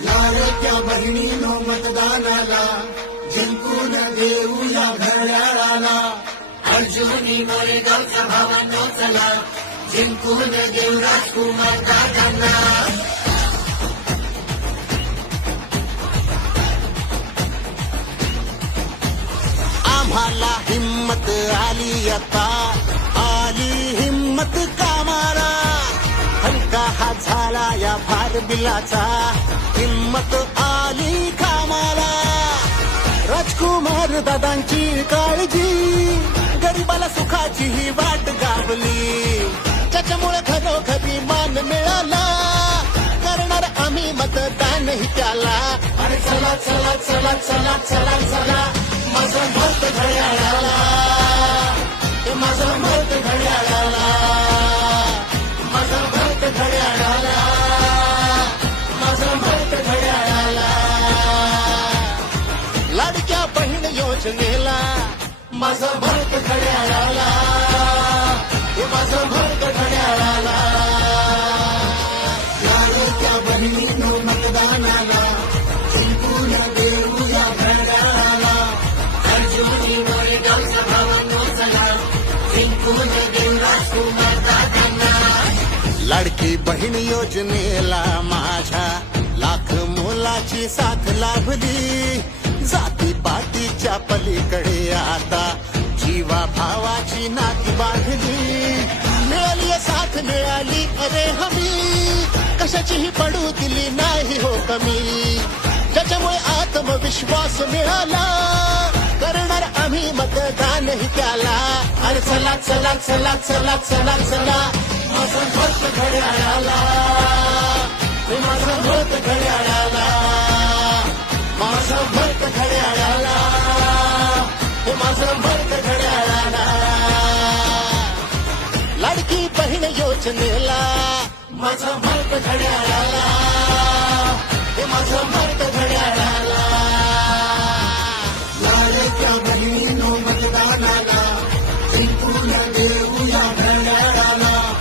लाडक्या बहिणीनो मतदानाला जिंकून देऊया घड्याळाला. अर्जुनी मोरेगावचा भावांनो चला. जिंकून देऊ राजकुमार दादांना. आम्हाला हिम्मत आली आता. आली हिम्मत कामाला. हलका हा झाला या फार बिलाचा. हिम्मत आली कामाला. राजकुमार दादांची काळजी गरीबाला सुखाची ही वाट गावली. त्याच्यामुळे खरोखरी मान मिळाला. करणार आम्ही मतदानही त्याला अरे चला चला चला चला चला चला. माझं मत घड्याळाला. हे माझं मत घड्याळा रचनेला माझा भक्त घड्याळाला. हे माझं मत घड्याळाला. लाडक्या बहिणीनो मतदानाला जिंकून देऊया घड्याळाला. अर्जुनी मोरेगावचा भावांनो चला जिंकून देऊ राजकुमार दादांना. लाडकी बहीण योजनेला माझ्या लाख मोलाची साथ लाभली. जाती पातीच्या पलीकडे आता जीवा भावाची नाती बांधली. मिळाली साथ मिळाली अरे हमी. कशाचीही पडू दिली नाही हो कमी. त्याच्यामुळे आत्मविश्वास मिळाला. करणार आम्ही मतदानही त्याला. अरे चला चला चला चला चला चला. माझं घड्याळाला. की बहीण योजनेला? माझा मार्ग घड्याळाला. हे माझा मार्ग घड्याळाला. लाडक्या बहिणीनो मतदानाला जिंकूया देऊया घड्याळाला.